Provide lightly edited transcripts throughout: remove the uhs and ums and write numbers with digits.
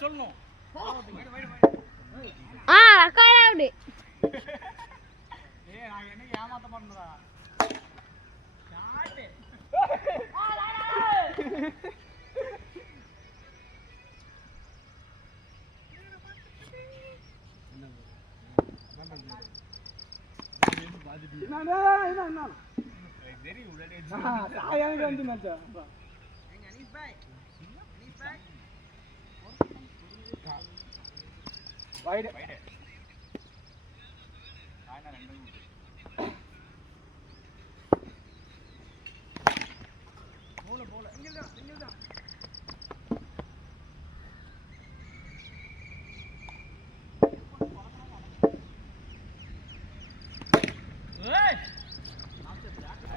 சொல்லணும் ரெக்கார்ட் ஆகுது. நான் என்ன ஏமாத்த பண்ணதா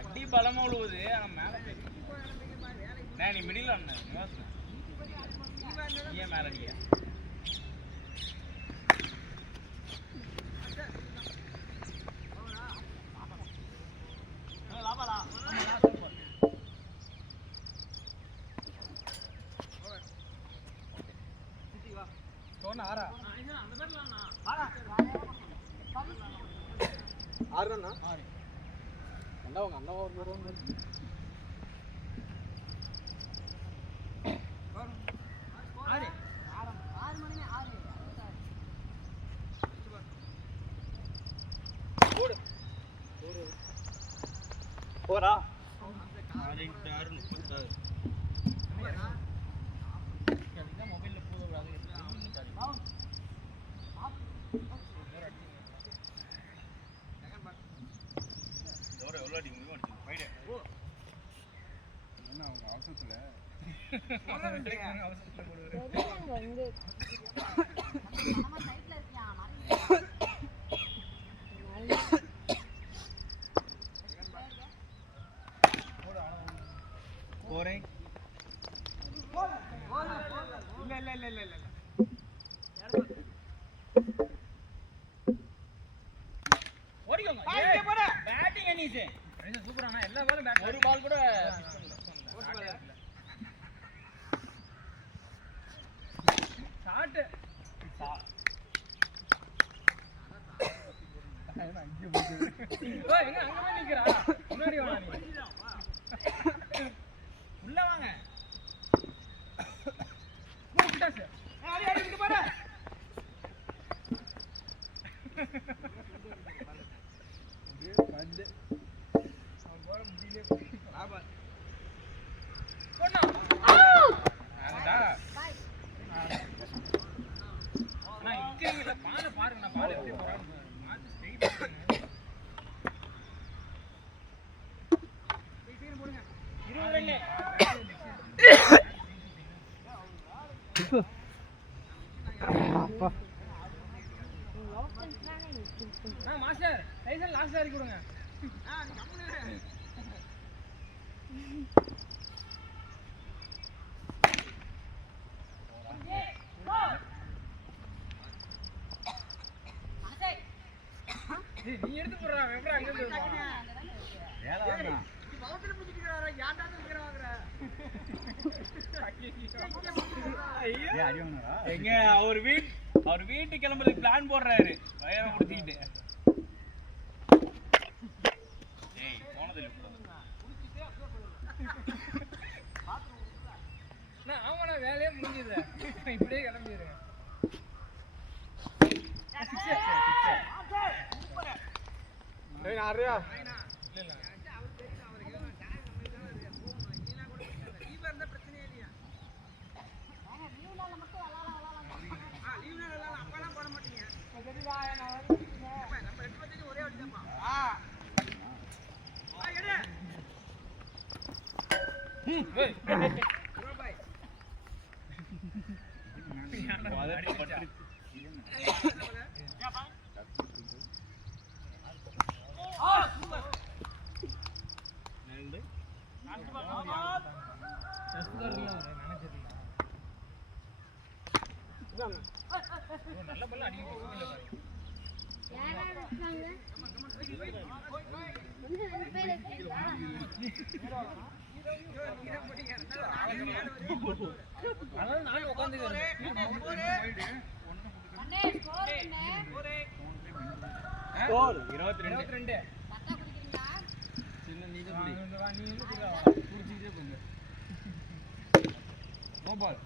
அடி பலமா விழுவுது. நீ மிடில் ஏன் மேல அடிக்க போறா ஒரு பால் கூட உள்ள வாங்க மாஸ்டர் லைசன்ஸ் லாஸ்ட் வரைக்கும் கொடுங்க. நீ எடுத்து போடுறா எப்படி அங்க இருந்து வேலை வாங்க பவுண்டரி பிடிச்சிட்டு இருக்கறாரா யாண்டா இருக்கறாங்கற ஐயோ அடி வாங்குறா எங்க அவர் வீட்டு கிளம்பறதுக்கு பிளான் போடுறாரு வயர முடிச்சிட்டு ஏய் போனதில்ல புடிச்சிட்டே நான் அவன வேலையே முடிஞ்சது இப்படியே கிளம்பிடுறேன் ஏய் யாரையா இல்ல இல்ல அவர் தெரியும் அவருக்கு நம்ம தான் போறோம் இல்லனா கூட லீவ் இருந்தா பிரச்சனை இல்லையா ஆனா லீவ்ல மட்டும் விளையாடலாம் லீவ்ல விளையாடலாம் அப்பலாம் போட மாட்டீங்க தெரியுதா நான் வந்து நம்ம ரெண்டு பேரும் ஒரே வண்டிதாப்பா எடு ஏய் ப்ரோ பாய் வாதே பட்டு நல்ல பல்ல அடி போகுது யாரா இருக்காங்க நம்ம பேர் அதான் நான் உட்காந்துக்கிறேன். ஸ்கோர் 22. சின்ன நீங்க குடி. நீ வந்து குடிச்சிட்டே போங்க. No ball.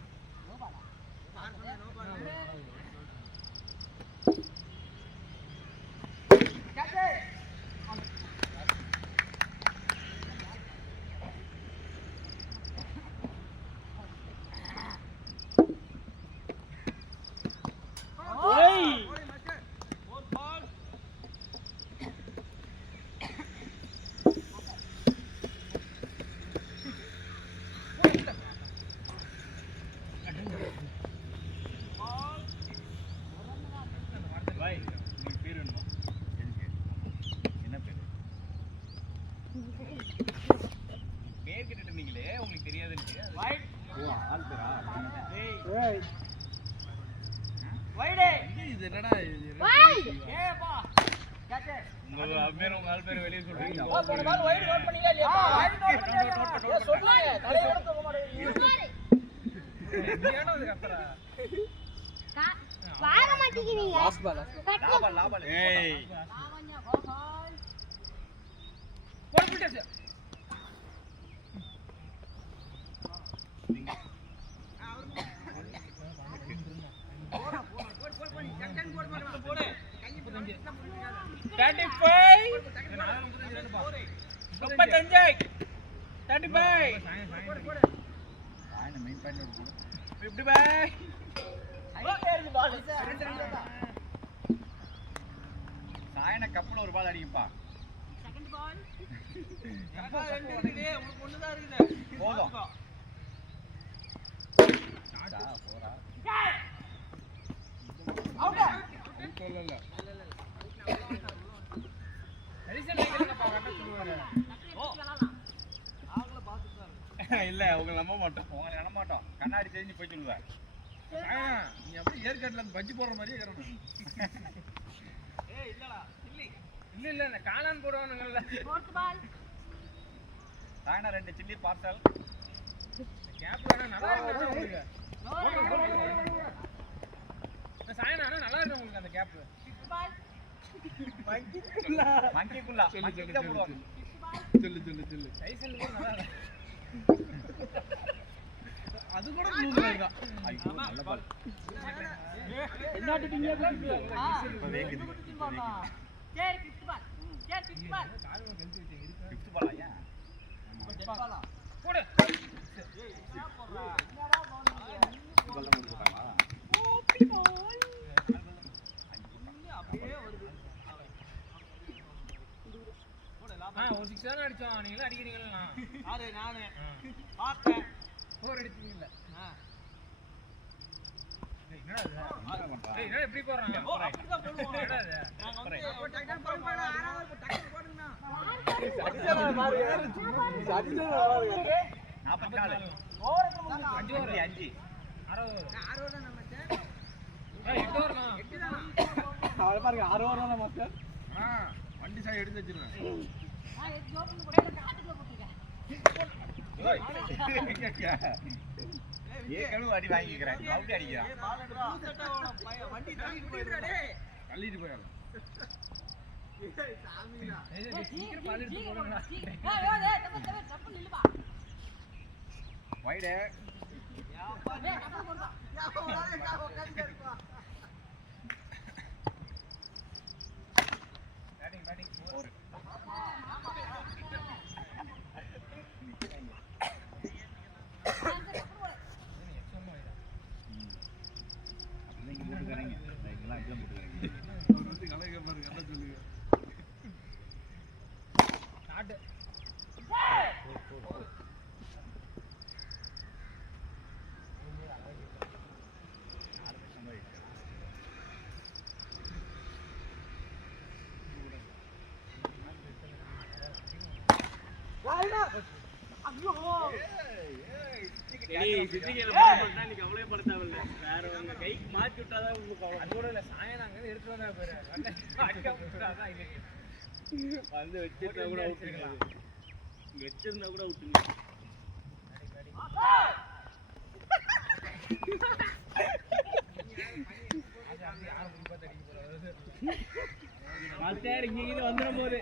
சாயன கப்பல ஒரு பால் அடிக்கும்பா. Second ball. கப்பா ரெண்டு இருக்குதே, உங்களுக்கு ஒண்ணு தான் இருக்குது. போதும். ஆடா போடா. அவுட். இல்ல. ஹரிசன் லைன்லப்பா கட்ட சொல்லுவாரு. ஆங்கள பாத்துட்டாங்க. இல்ல உங்க நம்ப மாட்டோம். உங்க நம்ப மாட்டோம். கண்ணாடி தெரிஞ்சு போய் சொல்லுவா. நீ அப்படியே ஏர்கட்ல பஜ்ஜி போடுற மாதிரியே இருக்கணும். ஏய் இல்லடா இல்ல இந்த காளான் போடுவானுங்கல்ல. ஃபோர்த் பால். சாயனா ரெண்டு சில்லி பார்சல். கேப் வேணா நல்லா இருக்கு உங்களுக்கு. சாயனா நல்லா இருக்கு உங்களுக்கு அந்த கேப். ஃபிஃப்த் பால். மங்கிக்குள்ள போடுவாங்க. சொல்லு சைஸ்ல கூட நல்லா இருக்கு. அது கூட ப்ளூ தான். ஐயோ நல்ல பால். என்னாட்டு டிங்க இப்ப வேகுது. சரி ஃபிஃப்த் பால். கால்ல கெல்தி வச்சு இருக்கு. ஃபிஃப்த் பாலா? ஃபிஃப்த் பாலா? போடு. ஏய் என்ன போறா? என்னடா பால் முடிச்சாமா? ஓபி பால். அப்படியே வருது. ஒரு 6 தான அடிச்சோம். நீங்க அடிக்கிறீங்களா? நானு பார்த்தேன். 4 அடிச்சீங்கல்ல. என்னடா இது? என்னடா இப்படி போறாங்க? அப்படிதான் போடுவோம். என்னடா இது? நாங்க வந்து டக்கன் போடுறோம். டக்கன் போடுங்கண்ணா. அடிச்சா பாரு. அடிச்சா பாரு. 44. ஓவருக்கு 5 ஓவர் 5. 6 ஓவர் தான் மாஸ்டர். 8 ஓவர் தான். 8 தான். அவள பாருங்க 6 ஓவர் தான் மாஸ்டர். வண்டி சாய் எடுத்து வச்சிருக்கேன். एक जॉब में बड़ा काटला போட்டுங்க. ஏய் கழு அடி வாங்கிக்கிறேன். அப்படி அடிக்குறான். ஏய் பால் எடுடா. வண்டி தள்ளிட்டு போயிடுடா டேய். தள்ளிட்டு போயலாம். ஏய் சாமிடா. ஏய் சீக்கிரம் பால் எடுத்து போடுங்கடா. ஏய் தப்பு நில்லுப்பா. வைடே. யாப்பா டேய் தப்பு போடுடா. யாப்பா வாரே உட்கார்ந்து இருப்பா. பேட்டிங் 4. மாற்றி விட்டாதான் உங்களுக்கு அது கூட இல்ல சாயம் நாங்க எடுத்து வந்தா பாரு வந்து வச்சிருந்தா கூட விட்டுருக்கலாம் வச்சிருந்தா கூட விட்டுருங்க இங்க வந்துடும் போது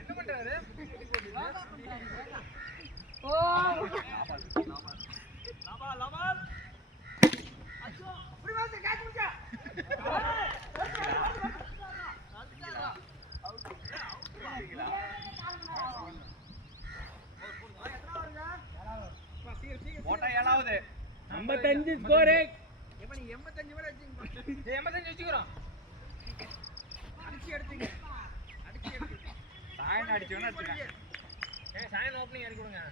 என்ன பண்றாரு ஓ லபால் லபால் அச்சோ புடி வந்து கேட்ச் முடிச்சா போட்டா ஏழாவது 55 ஸ்கோர் எப்ப நீ 85 வரை வெச்சீங்க 85 வெச்சுக்குறோம் அடிச்சு எடுத்தீங்க சாயன் அடிச்சவன அடிச்சங்க சாயன் ஓபனிங் இறக்கி கொடுங்க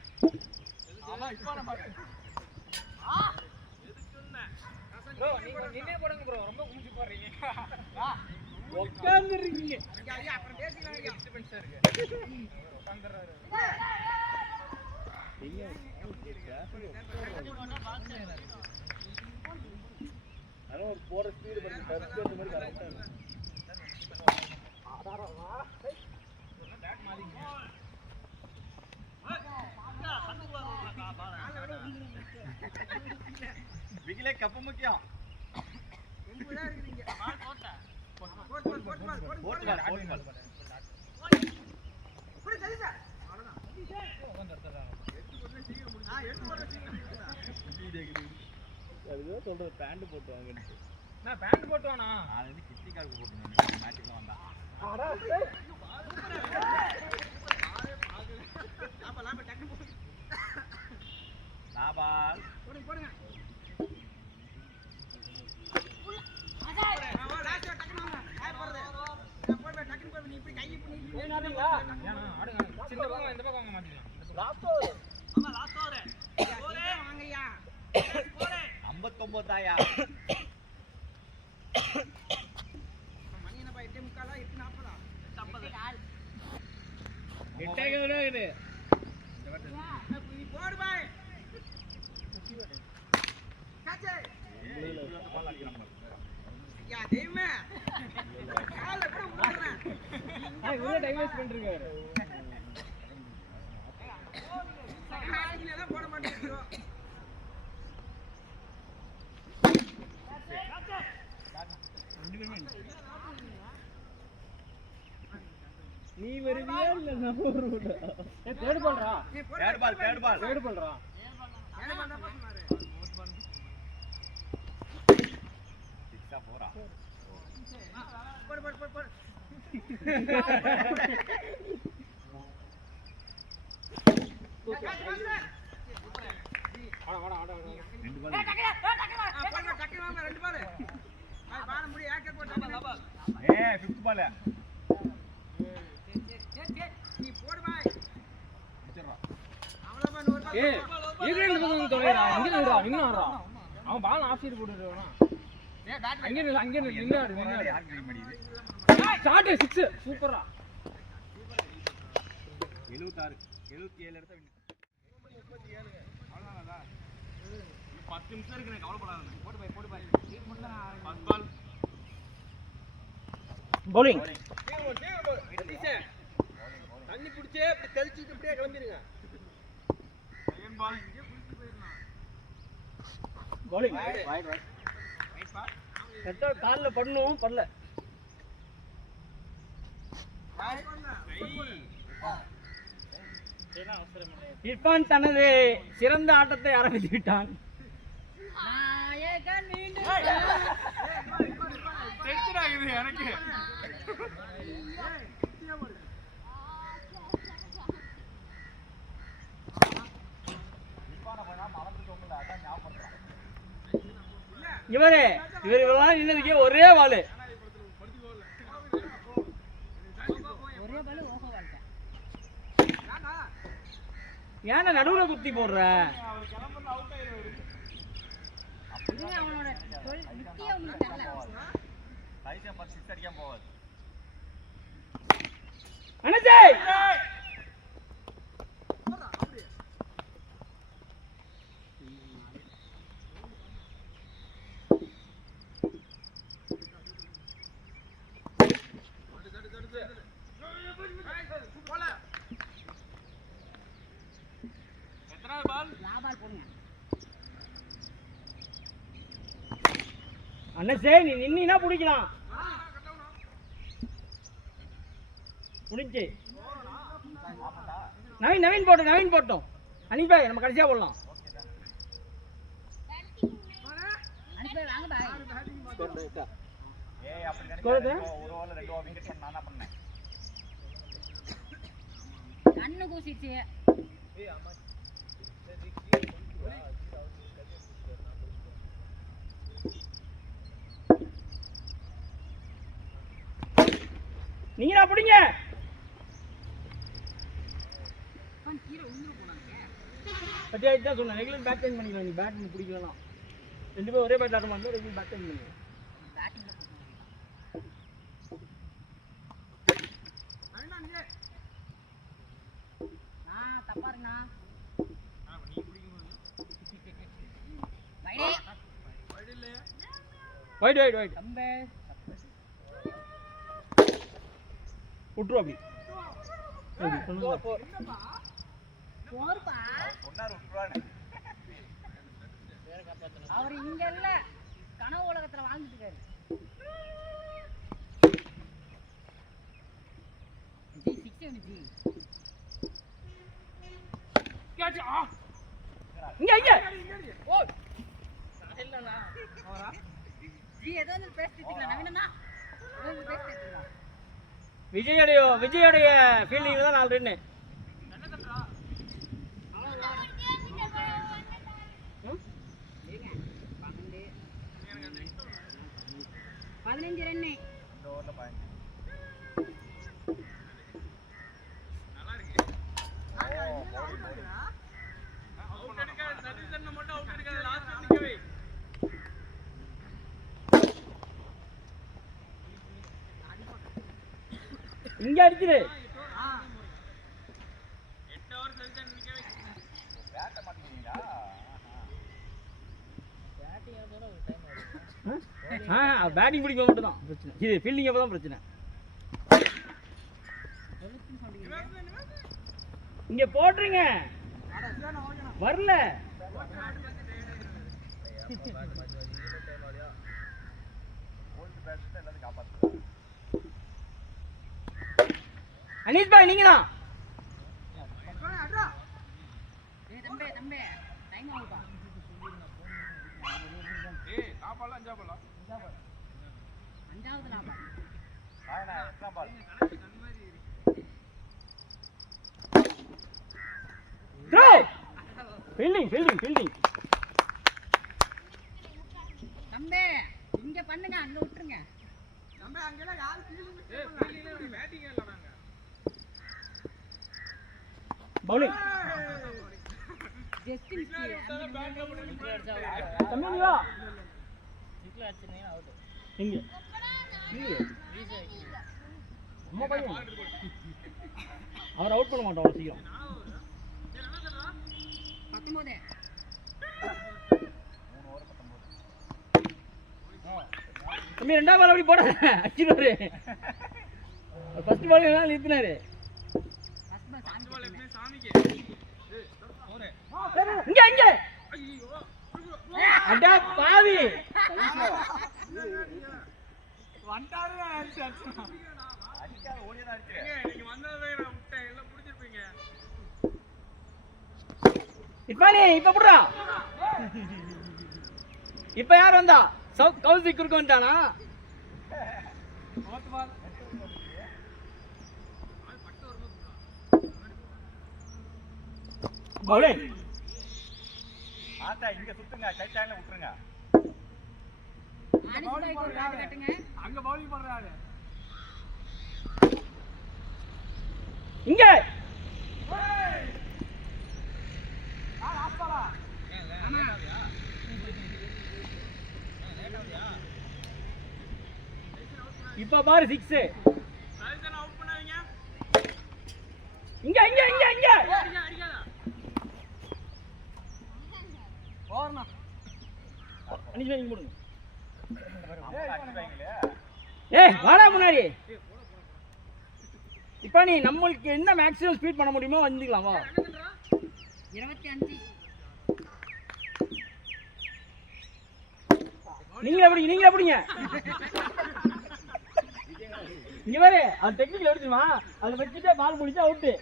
ஆமா இப்போ நம்ம எதுக்கு சொன்ன ப்ரோ நீங்க நின்னே போடுங்க ப்ரோ ரொம்ப குமிச்சு போறீங்க உட்கார்ந்து இருக்கீங்க ஐயா அப்புறம் பேசிக்கலாம் ஐயா டிஸ்டர்பன்ஸ் இருக்கு உட்கார்ந்துறாரு அதோ ஒரு போற ஸ்பீடு பண்ணி கரெக்ட் அந்த மாதிரி கரெக்ட்டா இருக்கு விகிலே கப்பு முக்கியம் எங்கடா இருக்கீங்க பால் போட்ட போட் புடி சரிடா அவ்வளவுதான் உட்கார்ந்து எடுத்துறாங்க எடுத்து போற அதுதோ சொல்றது பேண்ட் போட்டு வாங்கன்னு நான் பேண்ட் போட்டு வானா நான் வந்து கிட்டி கார்க்கு போட்டுனேன் மேட்ச்க்கு வந்தா அடா லாப டக்கு போடு லாபால் போடுங்க அடா வா லாஸ்ட் டக்கு வாங்க காய் போறது நான் போடுறேன் டக்கு போடு நீ இப்படி கை இப்படி ஏனாதீங்க ஏனா ஆடுங்க சின்ன பக்கம் இந்த பக்கம் வாங்க மாட்டீங்களா லாஸ்ட் ஓவர் ஆமா லாஸ்ட் ஓவர் போரே வாங்கய்யா போரே 59 தாயா மணி என்ன பா 8:45 8:40 8:40 எட்டே வருது நீ போடு பாய் காச்சே பால் அடிக்கணும் ஐயா தெய்வமே கால கூட ஊறறேன் இவ்வளவு டைம் வேஸ்ட் பண்றீங்க காலையில போட மாட்டேங்கிறோ நீ வருவியா இல்ல நான் வருவேடா ஏ தேர்ட் பால்ரா தேர்ட் பால் தேர்ட் பால்ரா என்ன பண்ணா சொன்னாரு சிக்ஸா போறா போடு ஆட ரெண்டு பால் டக்கு வாங்க ரெண்டு பால் பால் முடி ஏக்கர் போட்டு ஏய் ஃபிஃப்த் பால் நீ போடு பாய் வெச்சிரா அவ்வளவுதான் ஒரு பால் ஏய் ஈகிரண்ட் பக்கம் தொலைடா இங்க நில்றா இன்னும் ஆடுறா அவன் பால் ஆஃப் சைடு போட்டுறானா ஏ பேட் அங்க நின்னு ஆடு யார் கிளீன் பண்ணிது ஷாட் 6 சூப்பரா 76 77 எடுத்தா வின் 37 அவ்வளவுதானடா 10 நிமிஷம் இருக்கு நான் கவலைப்படாத போடு பாய் டீம் மட்டும் நான் 10 பால் bowling தண்ணி குடிச்சே இப்படி தெளிச்சிட்டு இப்படியே கிளம்பிடுங்க செகண்ட் பால் bowling ரைட் பா செட்டா கால்ல படணும் படல இர்ஃபான் தனது சிறந்த ஆட்டத்தை ஆரம்பித்து விட்டான் டென்ஷன் ஆகுது எனக்கு இவர் இவ்வளவு நின்னதுக்கே ஒரே பால் ஏன்னா நடுவுல குத்தி போடுற ரைட்டா 10 அடிக்காம போவாது அனஜய் அண்ணே சரி நீ நின்னா பிடிக்கலாம் முடிஞ்சு நவீன் போட்டோம் அனீஸ் பாய் நம்ம கடைசியா போடலாம் ஏய் அப்படி நினைக்காத ஒரு ஓவர் ரெண்டு ஓவர் விக்கெட் பண்ண நான் பண்ணேன் கண்ணு கூசிச்சு ஏய் அம்மா நீங்க அப்படிங்க பத்தியா இதான் சொன்னேன் ரெகுலர் பேக் டைம் பண்ணிக்கலாம் நீ பேட் பிடிக்கலாம் ரெண்டு பேரும் ஒரே பேட் ஆட மாட்டோம் ரெகுலர் பேக் டைம் பண்ணுங்க தப்பாருண்ணா வைட் தம்பே விட்டுரு அப்படி போர்ப்பா சொன்னாரு விட்டுறானே அவர் இங்க இல்ல கனவு உலகத்துல வாழ்ந்துட்டு இருக்காரு ஜி 6 வந்துச்சு இங்க ஓ இல்லண்ணா அவரா ஜி ஏதோ வந்து பேசிட்டீங்களா நவீனண்ணா ஏதோ பேசிட்டீங்களா விஜயோடைய ஃபீல்டிங் தான் 4 ரன் பதினஞ்சு ரன் இந்த ஓவர்ல பாயிண்ட் நல்லா இருக்கு அவுட் எடுக்க சதீஷ் மட்டும் அவுட் எடுக்காத லாஸ்ட் நிக்கவே இங்க அடிச்சிரு 8 ஓவர் சதீஷ் நிக்கவே பேட்ட மாட்டீங்களா பேட்டிங் பிடிக்க மட்டும் தான் பிரச்சனை இது ஃபீல்டிங் அப்போ தான் பிரச்சனை இங்க போட்டுருங்க வரல அனீஸ் பாய் நீங்க தான் தம்பே டைம் ஆகுப்பா ஏய் நாபால் அஞ்சாபால் அஞ்சாவது நாபா ஆனா எத்தனை பால் த்ரோ ஃபீல்டிங் தம்பே இங்க பண்ணுங்க அங்க விட்டுருங்க தம்பே அங்கலாம் யாரு ஃபீல்டிங் பேட்டிங் இல்ல நாங்க பவுலிங் ஜஸ்டின் தம்பி நீ வா நிக்கல அடிச்சனே அவுட் எங்க அம்மா பையன் அவர் அவுட் பண்ண மாட்டோம் அவ்வளோ சீக்கிரம் 19 தம்பி ரெண்டாவது பால் அப்படி போட அடிச்சுடுவாரு ஃபர்ஸ்ட் பால் என்ன நிறுத்தினாரு ஃபர்ஸ்ட் பால் எப்படி சாமிக்கு இங்க அடா பாவி வண்டாரு அடிக்காத ஓடியா அடிச்சேன் நீங்க வந்ததே நான் விட்டேன் எல்லாம் புடிச்சிருப்பீங்க இப்ப புடுறா இப்ப யார் வந்தா கௌசிக் குறுக்க வந்துட்டானா பவுலிங் ஆத்தா இங்க சுத்துங்க டைட் டைம்ல விட்டுருங்க ஆனிஸ் பாய் ஒரு கார்டு கட்டுங்க அங்க பவுலிங் பண்றாரு இங்க இப்ப பாரு 6 சைதன் அவுட் பண்ணாதீங்க இங்க அடிக்காத ஓவர்னா அனிஷ் நீங்க போடுங்க ஏய் வாடா முன்னாடி இப்ப நீ நம்மளுக்கு என்ன மேக்ஸிமம் ஸ்பீட் பண்ண முடியுமோ வந்துக்கலாம் வா 25 நீங்களே பிடிங்க இங்க பாரு அது டெக்னிக்கல் எடுத்துமா அதை வச்சுட்டு பால் முடிச்சா அவுட்டு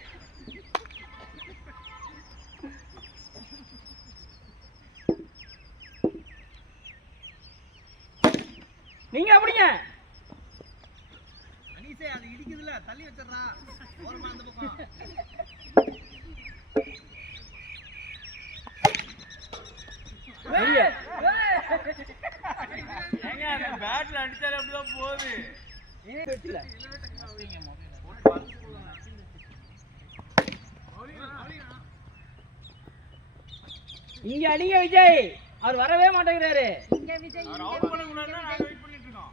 நீங்க அப்படிங்க அனீசே அது இடிக்குதுல தள்ளி வச்சிடுறா ஓரமா அந்த பக்கம் ஏங்க அந்த பேட்ல அடிச்சாலே அப்படிதான் போகுது. இங்க அடிங்க விஜய் அவர் வரவே மாட்டேங்கிறாரு அவர் அவுட் பண்ண கூடாதுன்னா நாங்க வெயிட் பண்ணிட்டு இருக்கோம்.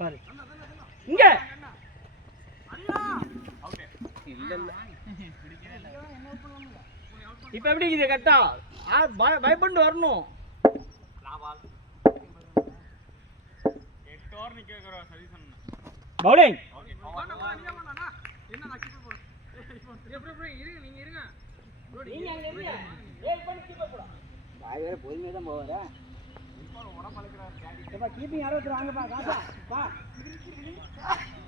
பாரு இங்க அவுட் இல்ல இப்ப எப்படி இது கரெக்டா பயப்பட்டு வரணும் நான் பால் 8 ஓவர் நிக்கறோம் சதீஷ் அண்ணா பவுலிங் வாடா நீ வாடா என்ன நான் கீப்பர் போறேன் ப்ரோ இருங்க நீங்க இருங்க நீங்க அங்க இருங்க ஏய் பண்ணி கீப்பர் போடா பாய் வேற பொறுமையா தான் போவாரா இப்போ உடம்பு அழுக்குறாரு டாடி ஏப்பா கீப்பிங் யாரோ ஒருத்தர் வாங்கப்பா காசா வா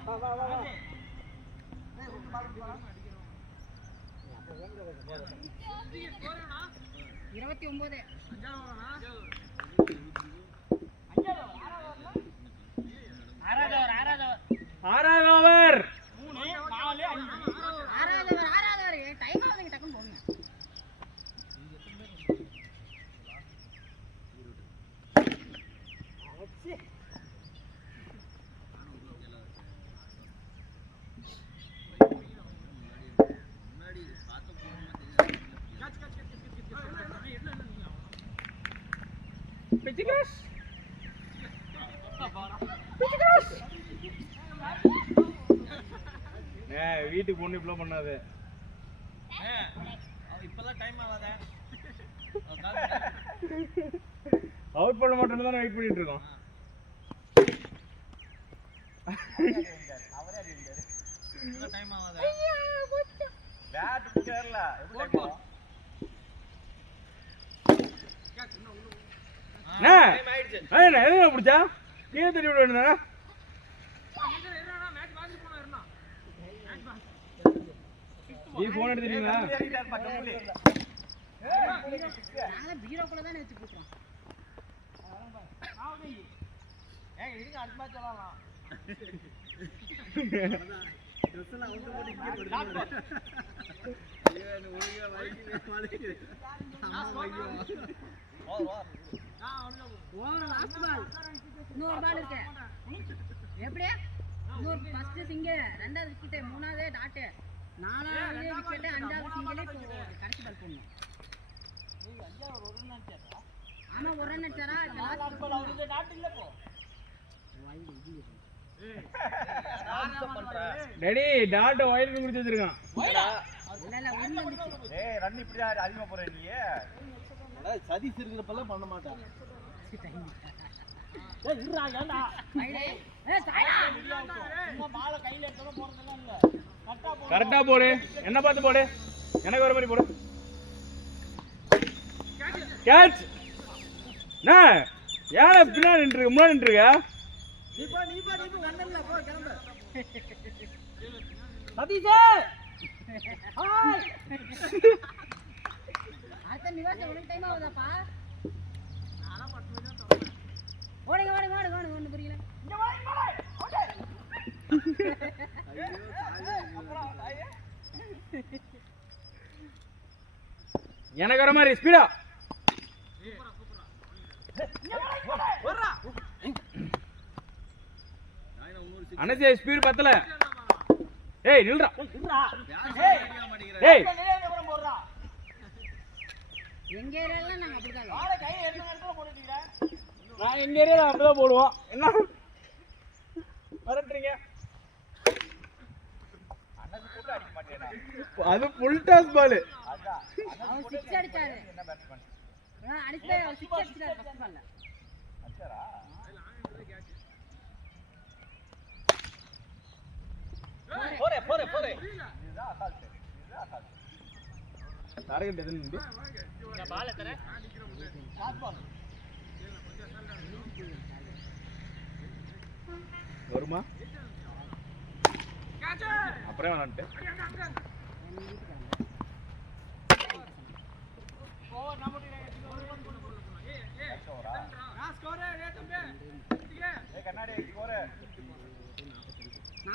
வா வா வா 29 ஆறாவது ஓவர் டைம் ஆகுதுங்க டக்குன்னு போடுங்க பிச்சிகாஸ் வீட்டுக்கு பொண்ணு இப்படி பண்ணாது. இப்பதான் டைம் ஆகாதே அவுட் பண்ண மாட்டேன்னு தான் வெயிட் பண்ணிட்டு இருக்கோம். டைம் ஆகாதே பேட் பிடிக்கறல எப்படி டைம் டைம் ஆயிடுச்சு ஏய் என்ன பிடிச்சா கீழ தட்டி விட வேண்டாம். நீ போன் எடுத்துட்டீங்களா? நாங்க பீரோக்குள்ள தான வச்சு போறோம் ஏங்க இருங்க அடுத்த மேட்ச் விளையாடலாம் ட்ரெஸ் எல்லாம் அவுட் போட்டு இங்கே போடுங்க ஐயோ என்ன ஒழுங்கா வைக்கவே மாட்டேங்குது அம்மா வைக்கோ ஓவர் லாஸ்ட் பால் இன்னொரு பால் இருக்கு எப்படி இன்னொரு ஃபர்ஸ்ட் சிங்கிள் ரெண்டாவது விக்கெட் மூணாவது டாட் நாலாவது விக்கெட் அஞ்சாவது சிங்கிளே கடைசி பால் போடணும் ஆமா ஒரு ரன் அடிச்சாரா லாஸ்ட் பால் அவருக்கு டாட் இல்ல போ டேடி டாட் வயலுக்கு முடிச்சு வச்சிருக்கான். இல்ல இல்ல ஒண்ணு வந்துச்சு ஏய் ரன் இப்படி அதிகமா போற நீ. சதீஷ் இருக்கிறப்பெல்லாம் பண்ண மாட்டான் ஏய் இருடா ஏண்டா ஏய் சாய்டா சும்மா பால கையில எடுத்தா போறதெல்லாம் இல்ல கரெக்ட்டா போடு. என்ன பார்த்து போடு. எனக்கு வர மாதிரி போடு. கேட்ச். நா யார பின்னாடி நின்னுருக்கு முன்னாடி நின்னுருக்க? நீ போ வந்தல்ல போ கிளம்பு சதீஷ் ஹாய் அடுத்த நிவாஸ் உனக்கு டைம் ஆகுதாப்பா நானா 10 நிமிஷம் ஓடுங்க ஒண்ணு புரியல இங்க வா ஓகே ஐயோ எனக்கு வர மாதிரி ஸ்பீடா. வர்றா அனசே ஸ்பீட் பத்தல. ஏய் நில்றா. இருடா ஏய் போறா எங்க ஏரியால நாங்க அப்படிதான் பால கையில எடுத்த நேரத்துல போட்டுட்டீங்க நான் எங்க ஏரியால அப்படிதான் போடுவோம். என்ன வரட்றீங்க? அண்ணன் போட்டு அடிக்க மாட்டேடா அது ஃபுல் டாஸ் பால். அதான் அவன் 6 அடிச்சாரு என்ன பேட்ஸ்மேன் அடிச்சே 6 அடிச்சாரு ஃபர்ஸ்ட் பால்ல அச்சரா போறே இதுதான் அசால்ட் டார்கெட் எதுன்னு நான் பால் தரேன் லாஸ்ட் பால் வருமா அப்புறம் விளாண்டு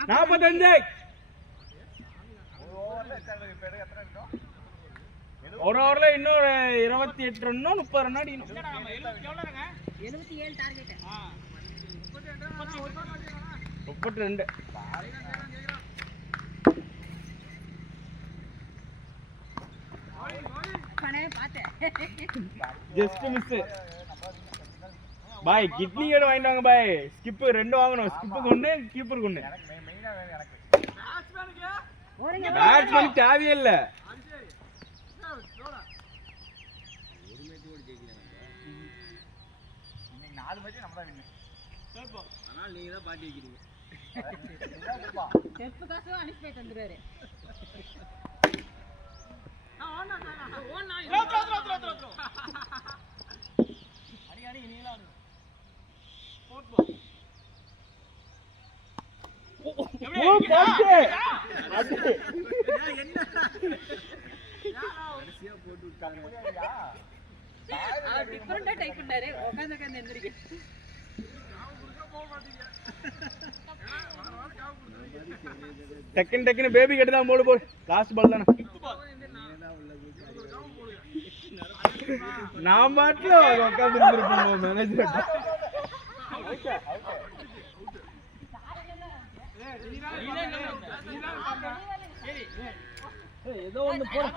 நாற்பத்தஞ்சு ஒரு ஓவர்ல இன்னொரு 28 ரன்னோ 30 ரன் அடிக்கணும். 77 டார்கெட் 32 பார்த்தேன். ஜஸ்ட் மிஸ் பாய். கிட்னி கேடு வாங்கிட்டு வாங்க பாய். ஸ்கிப் 2 வாங்கணும். ஸ்கிப்புக்கு 1 கீப்பருக்கு 1. பேட்ஸ்மேன் தேவையே இல்ல. செப்பு காசு அனுப்பி தந்துருவாரு. டிஃபரெண்டா டைப் பண்ணாரு. உட்கார்ந்து உட்கார்ந்து எந்திரிக்க. டக்குன்னு பேபி கட்டு தான் போடு. லாஸ்ட் பால் தானே. நான் பாட்டுல உட்காந்து இருந்திருப்போம் மேனேஜர். ஏதோ ஒண்ணு போடு.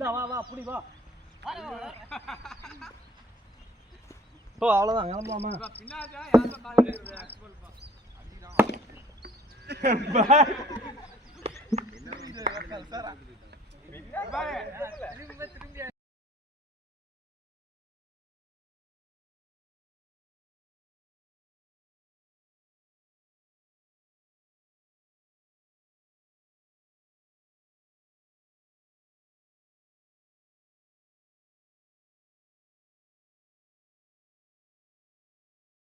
வா அப்படி வா. ஓ அவ்வளவுதான் கிளம்பலாமா? பின்னாடி